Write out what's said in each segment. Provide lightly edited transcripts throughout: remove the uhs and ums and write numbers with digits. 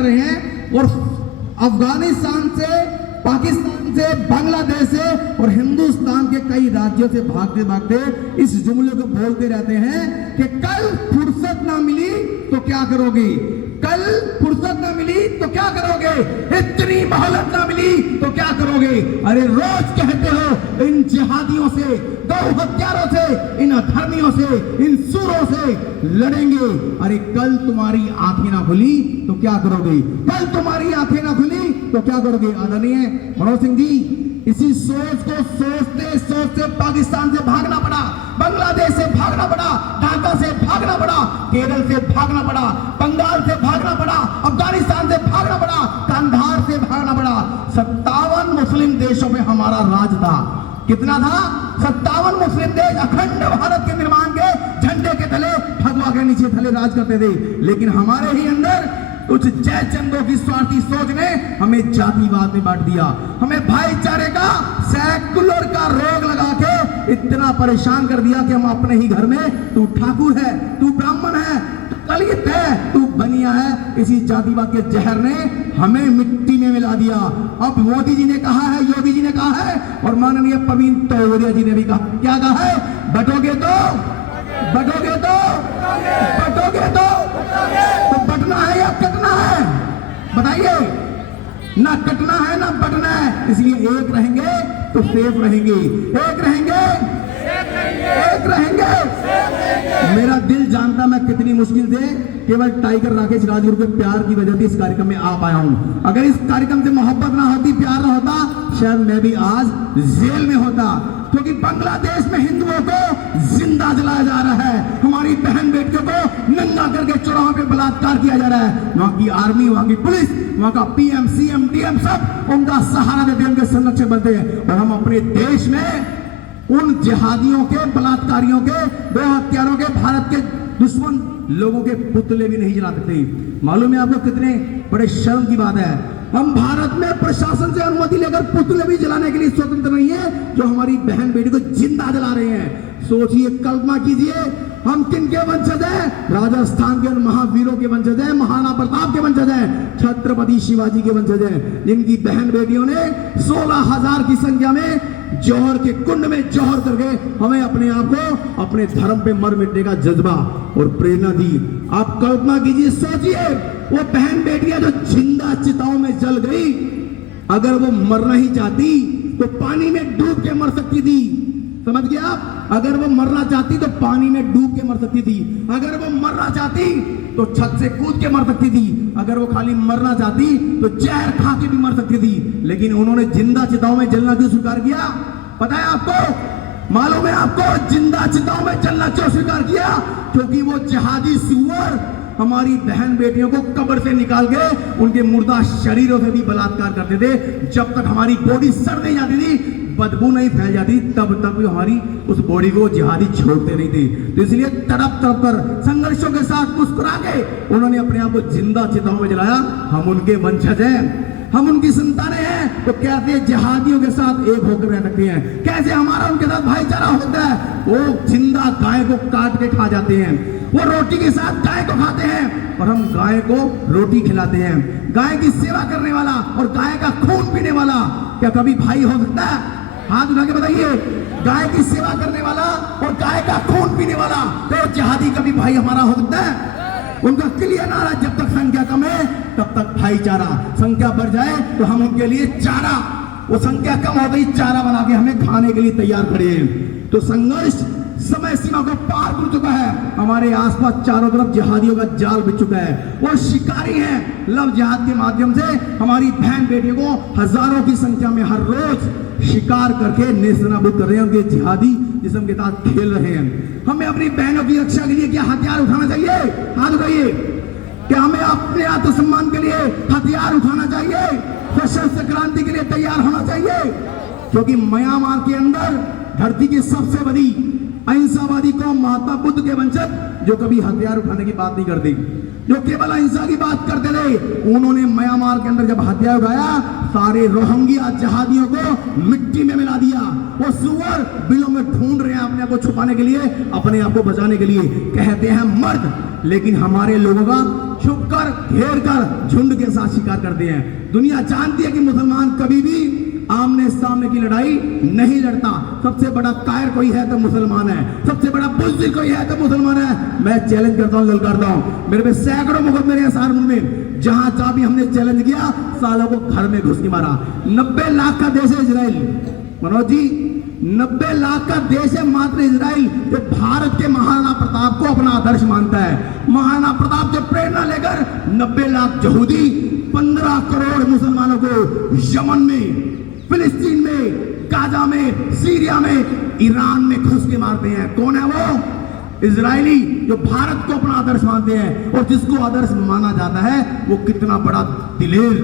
कर रहे हैं और अफगानिस्तान से, पाकिस्तान से, बांग्लादेश से और हिंदुस्तान के कई राज्यों से भागते भागते इस जुमले को बोलते रहते हैं कि कल फुर्सत ना मिली तो क्या करोगे, कल फुर्सत ना मिली तो क्या करोगे, इतनी मोहलत ना मिली तो क्या करोगे। अरे रोज कहते हो इन जिहादियों से, गौ हत्यारों से, इन अधर्मियों से, इन सूरों से लड़ेंगे। अरे कल तुम्हारी आंखें ना खुली तो क्या करोगे, कल तुम्हारी आंखें ना खुली तो क्या करोगे। आदरणीय मनोज सिंह जी, इसी सोच को सोचते सोचते पाकिस्तान से भागना पड़ा, बांग्लादेश से भागना पड़ा, ढाका से भागना पड़ा, केरल से भागना पड़ा, बंगाल से भागना पड़ा, अफगानिस्तान से भागना पड़ा, कंधार से भागना पड़ा। 57 मुस्लिम देशों में हमारा राज था। कितना था? 57 मुस्लिम देश अखंड भारत के निर्माण के झंडे के तले, भगवा के नीचे तले राज करते थे। लेकिन हमारे ही अंदर कुछ जयचंदों की स्वार्थी सोच ने हमें जातिवाद में बांट दिया, हमें भाईचारे का सेकुलर का रोग लगा के इतना परेशान कर दिया कि हम अपने ही घर में, तू ठाकुर है, तू ब्राह्मण है, तू दलित है, तू बनिया है, इसी जातिवाद के जहर ने हमें मिट्टी में मिला दिया। अब मोदी जी ने कहा है, योगी जी ने कहा है और माननीय प्रवीण तोमर जी ने भी कहा, क्या कहा है, बटोगे तो, बटोगे तो, बटोगे तो बटना है या कटना है, बताइए। ना कटना है ना बटना है, इसलिए एक रहेंगे तो सेफ रहेंगे, एक रहेंगे, एक रहेंगे। मेरा दिल जानता मैं कितनी मुश्किल से केवल टाइगर राकेश राजगुरु के प्यार की वजह से इस कार्यक्रम में आ पाया हूं। अगर इस कार्यक्रम से मोहब्बत ना होती, प्यार ना होता, शायद मैं भी आज जेल में होता। क्योंकि बांग्लादेश में हिंदुओं को जिंदा जलाया जा रहा है, हमारी बहन बेटियों को नंगा करके चौराहों पे बलात्कार किया जा रहा है। वहां की आर्मी, वहां की पुलिस, वहां का पीएम, सीएम, डीएम सब उनका सहारा देते हैं, उनके संरक्षक बनते हैं। और हम अपने देश में उन जिहादियों के, बलात्कारियों के, गौ हत्यारों के, भारत के दुश्मन लोगों के पुतले भी नहीं जला सकते। मालूम है आपको कितने बड़े शर्म की बात है, हम भारत में प्रशासन से अनुमति लेकर पुतले भी जलाने के लिए स्वतंत्र नहीं है, जो हमारी बहन बेटी को जिंदा जला रहे हैं। सोचिए, कल्पना कीजिए, हम किनके वंशज हैं? राजस्थान के उन महावीरों के वंशज हैं, महाराणा प्रताप के वंशज हैं, छत्रपति शिवाजी के वंशज हैं, जिनकी बहन बेटियों ने 16,000 की संख्या में जौहर के कुंड में जौहर करके हमें अपने आप को अपने धर्म पे मर मिटने का जज्बा और प्रेरणा दी। आप कल्पना कीजिए, सोचिए, वो बहन बेटियां जो जिंदा चिताओं में जल गई, अगर वो मरना ही चाहती तो पानी में डूब के मर सकती थी। समझ गए आप? अगर वो मरना चाहती तो पानी में डूब के मर सकती थी, अगर वो मरना चाहती तो छत से कूद के मर सकती थी, अगर वो खाली मरना चाहती तो जहर खा के भी मर सकती थी। लेकिन उन्होंने जिंदा चिताओं में जलना क्यों स्वीकार किया? पता है आपको? मालूम है आपको जिंदा चिताओं में जलना क्यों स्वीकार किया? क्योंकि वो जिहादी सुअर हमारी बहन बेटियों को कब्र से निकाल के उनके मुर्दा शरीरों से भी बलात्कार करते थे। जब तक हमारी बॉडी सड़ नहीं जाती थी, बदबू नहीं फैल जाती, तब तक भी हमारी उस बॉडी को जिहादी छोड़ते नहीं थे। तो इसलिए तड़प तड़प कर संघर्षों के साथ मुस्कुरा के उन्होंने अपने आप को जिंदा चिताओं में जलाया। हम उनके वंशज हैं, हम उनकी संतानें हैं, तो कहते हैं जिहादियों के साथ एक होकर रह सकते हैं। कैसे हमारा उनके साथ भाईचारा होता है? वो जिंदा गाय को काट के खा जाते हैं, वो रोटी के साथ गाय को खाते हैं और हम गाय को रोटी खिलाते हैं। गाय की सेवा करने वाला और गाय का खून पीने वाला क्या कभी भाई हो सकता है? हाथ उठा के बताइए। गाय की सेवा करने वाला और गाय का खून पीने वाला तो जिहादी कभी भाई हमारा हो सकता है? उनका क्लियर नारा, जब तक संख्या कम है तब तक भाईचारा, संख्या बढ़ जाए तो हम उनके लिए चारा, वो संख्या कम हो गई, चारा बना के हमें खाने के लिए तैयार खड़े हैं। तो संघर्ष समय सीमा को पार कर चुका है। हमारे आसपास चारों तरफ जिहादियों का जाल बिछ चुका है। वो शिकारी हैं। लव जिहाद के माध्यम से हमारी बहन बेटियों को हजारों की संख्या में हर रोज शिकार करके नेस्तनाबूद कर रहे हैं, उनके जिहादी जिस्म के साथ खेल रहे हैं। हमें अपनी बहनों की रक्षा के लिए क्या हथियार उठाना चाहिए? हाथ उठाइए। क्या हमें अपने आत्मसम्मान के लिए हथियार उठाना चाहिए? सशस्त्र क्रांति के लिए तैयार होना चाहिए? क्योंकि म्यांमार के अंदर धरती की सबसे बड़ी अहिंसावादी कौम महात्मा बुद्ध के वंशज, जो कभी हथियार उठाने की बात नहीं करती, जो केवल अहिंसा की बात करते रहे, उन्होंने म्यांमार के अंदर जब हथियार उठाया, सारे रोहिंग्या जिहादियों को मिट्टी में मिला दिया। वो सुअर बिलों में ढूंढ रहे हैं अपने आप को छुपाने के लिए, अपने आप को बचाने के लिए। कहते हैं मर्द लेकिन हमारे लोगों का छुपकर घेर कर झुंड के साथ शिकार करते हैं। दुनिया जानती है कि मुसलमान कभी भी आमने सामने की लड़ाई नहीं लड़ता। सबसे बड़ा कायर कोई है तो मुसलमान है, सबसे बड़ा बुज़दिल कोई है तो मुसलमान है। मैं चैलेंज करता हूं, ललकारता हूं। मेरे पे सैकड़ों मुकदमे हैं सार मुल्क में, जहां जहां भी हमने चैलेंज किया सालों को घर में घुस के मारा। 90 लाख का देश है इजराइल, मनोज जी, 90 लाख का देश है मात्र इजराइल, जो भारत के महाराणा प्रताप को अपना आदर्श मानता है। महाराणा प्रताप से प्रेरणा लेकर 90 लाख यहूदी 15 करोड़ मुसलमानों को यमन में, फिलिस्तीन में, गाजा में, सीरिया में, ईरान में घुस के मारते हैं। कौन है वो? इजरायली, जो भारत को अपना आदर्श मानते हैं। और जिसको आदर्श माना जाता है वो कितना बड़ा दिलेर,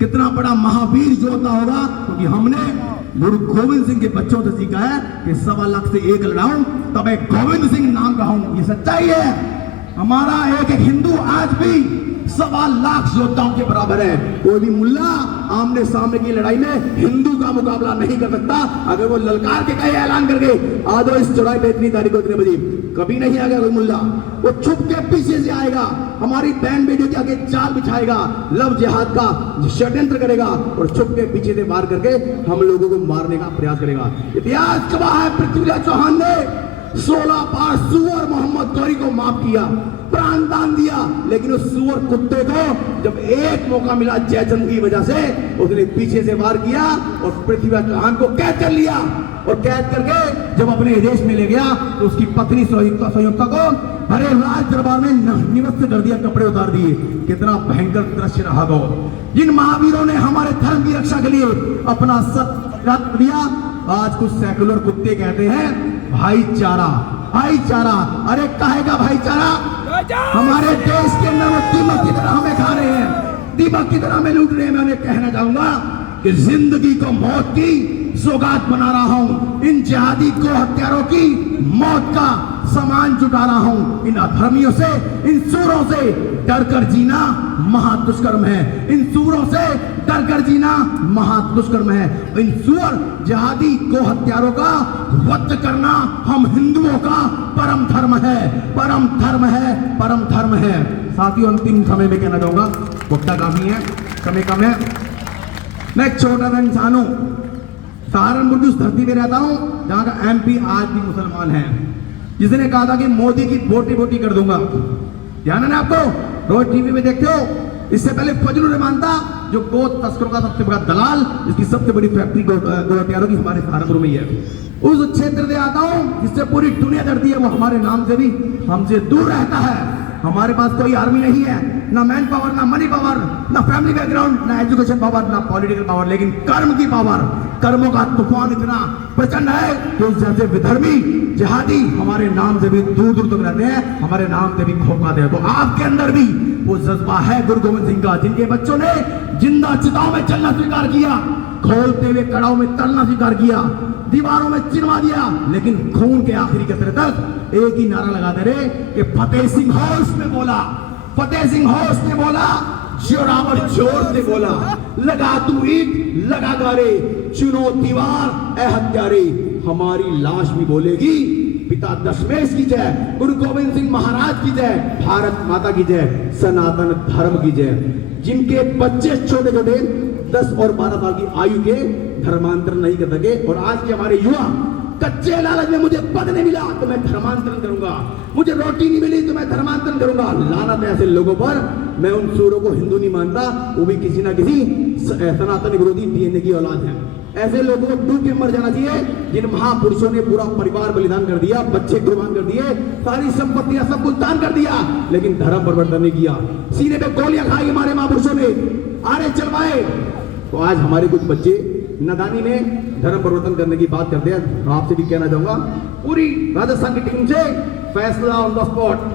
कितना बड़ा महावीर योद्धा होगा, क्योंकि हमने गुरु गोविंद सिंह के बच्चों से सीखा है कि 1.25 लाख से एक लड़ाऊं तब एक गोविंद सिंह नाम कहूं। ये सच्चाई है। हमारा एक हिंदू आज भी 1.25 लाख योद्धाओं के बराबर है। कोई भी मुल्ला आमने सामने की लड़ाई में हिंदू का मुकाबला नहीं कर सकता। अगर वो ललकार के कहे ऐलान करके आ जाओ इस चौड़ाई पे इतनी तारीख को इतने बजे, कभी नहीं आएगा कोई मुल्ला। वो छुप के पीछे से आएगा, हमारी बहन बेटियों के आगे जाल बिछाएगा, लव जिहाद का षड्यंत्र करेगा और छुप के पीछे से वार करके हम लोगों को मारने का प्रयास करेगा। इतिहास गवाह है, पृथ्वीराज चौहान ने 16 बार सुअर मोहम्मद गौरी को माफ किया, प्राण दान दिया, लेकिन उस सुअर कुत्ते को जब एक मौका मिला जयचंद की वजह से, उसने पीछे से वार किया और पृथ्वीराज चौहान को कैद कर लिया। और कैद करके जब अपने देश में ले गया तो उसकी पत्नी संयुक्ता को भरे राज दरबार में निवस्त कर दिया, कपड़े उतार दिए। कितना भयंकर दृश्य रहा गो। जिन महावीरों ने हमारे धर्म की रक्षा के लिए अपना सत्याग दिया, आज कुछ सेकुलर कुत्ते कहते हैं भाईचारा, भाईचारा। अरे काहे का भाईचारा? हमारे देश के अंदर वो दीमक की तरह हमें खा रहे हैं, दीमक की तरह हमें लूट रहे हैं। मैं उन्हें कहना चाहूंगा कि जिंदगी को मौत की सौगात बना रहा हूं। इन जिहादी को हत्यारों की मौत का सामान जुटा रहा हूं। इन अधर्मियों से, इन सूरों से डरकर जीना महादुष्कर्म है। इन सूरों से डरकर जीना महादुष्कर्म है। इन सूर जिहादी को हत्यारों का वध करना हम हिंदुओं का परम धर्म है, परम धर्म है, परम धर्म है। साथियों, अंतिम समय में कहना चाहूंगा, वक्त काफी है, समय कम है। मैं एक छोटा सा इंसान हूं, सहारनपुर की उस धरती में रहता हूं जहां का MP आज भी मुसलमान है, जिसने कहा था कि मोदी की बोटी बोटी कर दूंगा। ध्यान है ना आपको? रोज टीवी में देखते हो। इससे पहले फजलुर रहमान था, जो गोद तस्करों का सबसे बड़ा दलाल, जिसकी सबसे बड़ी फैक्ट्री गोहत्यारों की हमारे सहारनपुर में ही है। उस क्षेत्र से आता हूं जिससे पूरी दुनिया डरती है। वो हमारे नाम से भी हमसे दूर रहता है। हमारे पास कोई आर्मी नहीं है, ना मैन पावर, ना मनी पावर, ना फैमिली बैकग्राउंड, ना एजुकेशन पावर, ना पॉलिटिकल पावर, लेकिन कर्म की पावर, कर्मों का तूफान इतना प्रचंड है कि उस जैसे विधर्मी जिहादी हमारे नाम से भी दूर दूर तक रहते हैं, हमारे नाम से भी खौफ खाते हैं। तो आपके अंदर भी वो जज्बा है गुरु गोविंद सिंह का, जिनके बच्चों ने जिंदा चिताओं में चलना स्वीकार किया, खोलते हुए कड़ाओं में तलना स्वीकार किया, दीवारों में चिनवा दिया, लेकिन खून के आखिरी कतरे तक एक ही नारा लगाते रहे कि फतेह सिंह हौस ने बोला, फतेह सिंह हौस ने बोला, जोरावर जोर से बोला, लगा तू ईंट लगा गारे, चुनो दीवार ए हत्यारे। हमारी लाश भी बोलेगी पिता दशमेश की जय, गुरु गोविंद सिंह महाराज की जय, भारत माता की जय, सनातन धर्म की जय। जिनके बच्चे छोटे छोटे 10 और 12 साल की आयु के धर्मांतरण नहीं कर सके, और आज के हमारे युवा कच्चे लालच में मुझे पद नहीं मिला तो मैं धर्मांतरण करूंगा, मुझे रोटी नहीं मिली तो मैं धर्मांतरण करूंगा। लानत है ऐसे लोगों पर। मैं उन सूरों को हिंदू नहीं मानता, वो भी किसी ना किसी सनातन विरोधी DNA की औलाद है। ऐसे लोगों को डूब के मर जाना चाहिए, जिन महापुरुषों ने पूरा परिवार बलिदान कर दिया, बच्चे कुर्बान कर दिए, सारी संपत्तियां सब कुछ दान कर दिया, लेकिन धर्म परिवर्तन नहीं किया। सीने पे गोलियां खाई हमारे महापुरुषों ने, आरे चलवाए। तो आज हमारे कुछ बच्चे नादानी में धर्म परिवर्तन करने की बात करते हैं। आपसे भी कहना चाहूंगा, पूरी राजस्थान की टीम से फैसला ऑन द स्पॉट।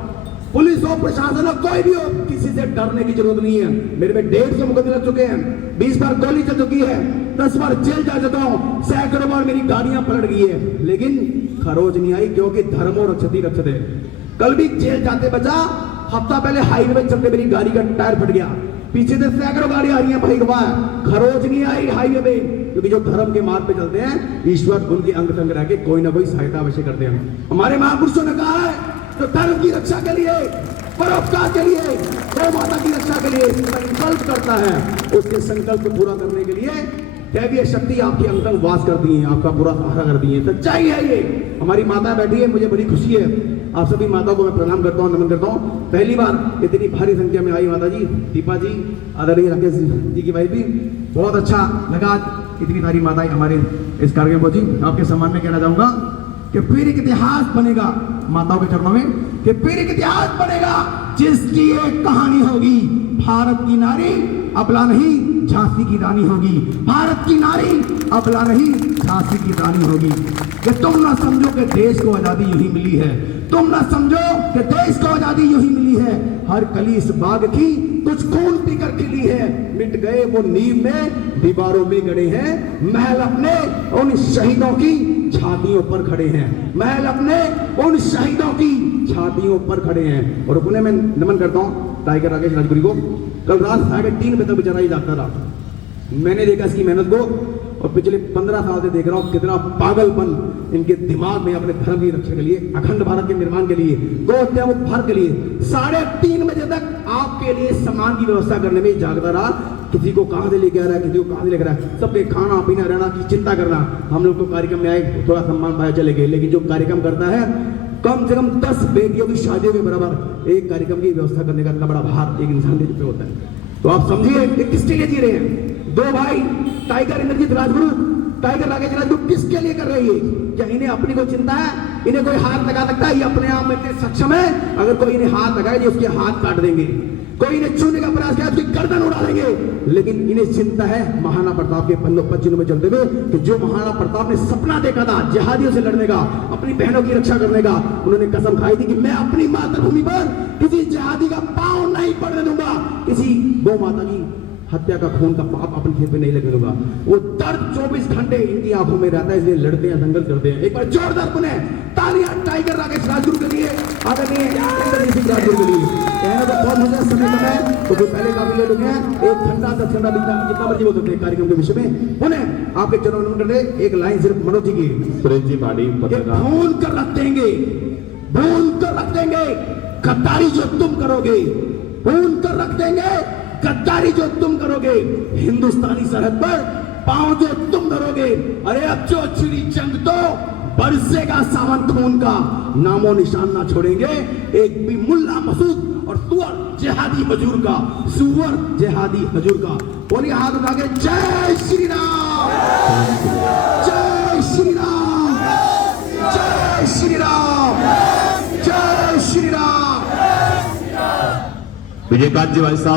पुलिस हो, प्रशासन हो, कोई भी हो, किसी से डरने की जरूरत नहीं है। मेरे पे 150 मुकदमे लग चुके हैं, 20 बार गोली चल चुकी है, 10 बार जेल जा चुका हूं, सैकड़ों बार मेरी गाड़ियां पलट गई है, लेकिन खरोच नहीं आई, क्योंकि धर्मो रक्षति रक्षते। कल भी जेल जाते बचा, हफ्ता पहले हाईवे पे चलते मेरी गाड़ी का टायर फट गया, पीछे से सैकड़ों गाड़ी आ रही है, भाई गवाह, खरोच नहीं आई हाईवे पे। क्योंकि जो धर्म के मार्ग पे चलते हैं, ईश्वर उनके अंग संग रह के कोई ना कोई सहायता अवश्य करते हैं। हमारे महापुरुषों ने कहा है, तो धर्म की रक्षा के लिए परोपकार के लिए, गौ माता की रक्षा के लिए संकल्प करता है, उसके संकल्प को पूरा करने के लिए दैवीय शक्ति आपके अंदर वास करती है, आपका पूरा सहारा करती है। सच्चाई है ये। हमारी माता बैठी है, मुझे बड़ी खुशी है। आप सभी माताओं को मैं प्रणाम करता हूँ, नमन करता हूँ। पहली बार इतनी भारी संख्या में आई माता जी, दीपा जी, आदरणीय राकेश जी की वाइफ भी, बहुत अच्छा लगा इतनी सारी माताएं हमारे इस कार्यक्रम को। जी आपके सम्मान में कहना चाहूंगा कि फिर एक इतिहास बनेगा माताओं के चरणों में, कि फिर एक इतिहास बनेगा जिसकी एक कहानी होगी। भारत की नारी अबला नहीं झांसी की रानी होगी, भारत की नारी अबला नहीं झांसी की रानी होगी। कि तुम ना समझो कि देश को आजादी यूं मिली है, तुम ना समझो कि देश को आजादी यूं ही मिली है। हर कली इस बाग की कुछ खून पीकर खिली है, मिट गए वो नींव में दीवारों में गड़े हैं, महल अपने उन शहीदों की छातियों पर खड़े हैं, महल अपने उन शहीदों की छातियों पर खड़े हैं। और पुणे में नमन करता हूँ टाइगर राकेश राजपुरी को। कल रात 3:30 बजे तक बेचारा ही जागता रहा। मैंने देखा इसकी मेहनत को, और पिछले 15 साल से देख रहा हूं कितना पागलपन इनके दिमाग में अपने धर्म की रक्षा के लिए, अखंड भारत के निर्माण के लिए, गौ हत्या मुक्त भारत के लिए 3:30 बजे तक आपके लिए सामान की व्यवस्था करने में जागता रहा। किसी को कहां से लेके आ रहा है, किसी को कहां से लेकर आ रहा है, सबके खाना पीना रहना की चिंता करना। हम लोग तो कार्यक्रम में आए, थोड़ा सम्मान पाया चले गए, लेकिन जो कार्यक्रम करता है कम से कम 10 बेटियों की शादियों के बराबर एक कार्यक्रम की व्यवस्था करने का इतना बड़ा भार एक इंसान पे होता है। तो आप समझिए ये किसके लिए जी रहे हैं। दो भाई टाइगर इंद्रजीत राजगुरु, टाइगर राकेश राजगुरु किसके लिए कर रही है? क्या इन्हें अपनी कोई चिंता है? इन्हें कोई हाथ लगा सकता है? ये अपने आप में इतने सक्षम है, अगर कोई इन्हें हाथ लगाए तो उसके हाथ काट देंगे। कोई इन्हें छूने का प्रयास किया उसकी गर्दन उड़ा देंगे। लेकिन इन्हें चिंता है महाराणा प्रताप के पच्चीनों में चलते हुए कि जो महाराणा प्रताप ने सपना देखा था जिहादियों से लड़ने का, अपनी बहनों की रक्षा करने का, उन्होंने कसम खाई थी कि मैं अपनी मातृभूमि पर किसी जिहादी का पांव नहीं पड़ने दूंगा, किसी गौ माता की हत्या का खून का पाप अपने खेत में नहीं लगने दूंगा। वो दर्द 24 घंटे इनकी आंखों में रहता है, इसलिए लड़ते हैं, संघर्ष करते हैं। एक बार जोरदार पुनः तालियां टाइगर राकेश राजगुरु के लिए, आदरणीय इंद्रजीत राजगुरु के लिए। कहना तो बहुत मजा समय तो जो पहले काफी लेट हो गया, 1 घंटा 10 घंटा जितना मर्जी बोल सकते हैं कार्यक्रम के विषय में। पुनः आपके चरणों में कर दे एक लाइन सिर्फ मनोज जी की, सुरेश जी पाड़ी भून कर रख देंगे, भून कर रख देंगे गद्दारी जो तुम करोगे, भून कर रख देंगे गद्दारी जो तुम करोगे, हिंदुस्तानी सरहद पर पांव जो तुम धरोगे। अरे अब जो छिड़ी जंग तो बरसेगा सावन खून का, नामो निशान ना छोड़ेंगे एक भी मुल्ला मसूद और सुअर जिहादी हजूर का, सुअर जिहादी हजूर का। बोलिए हाथ उठा के जय श्री राम, जय श्री राम, जय श्री राम, जय श्री राम। विजयकांत जी भाई साहब।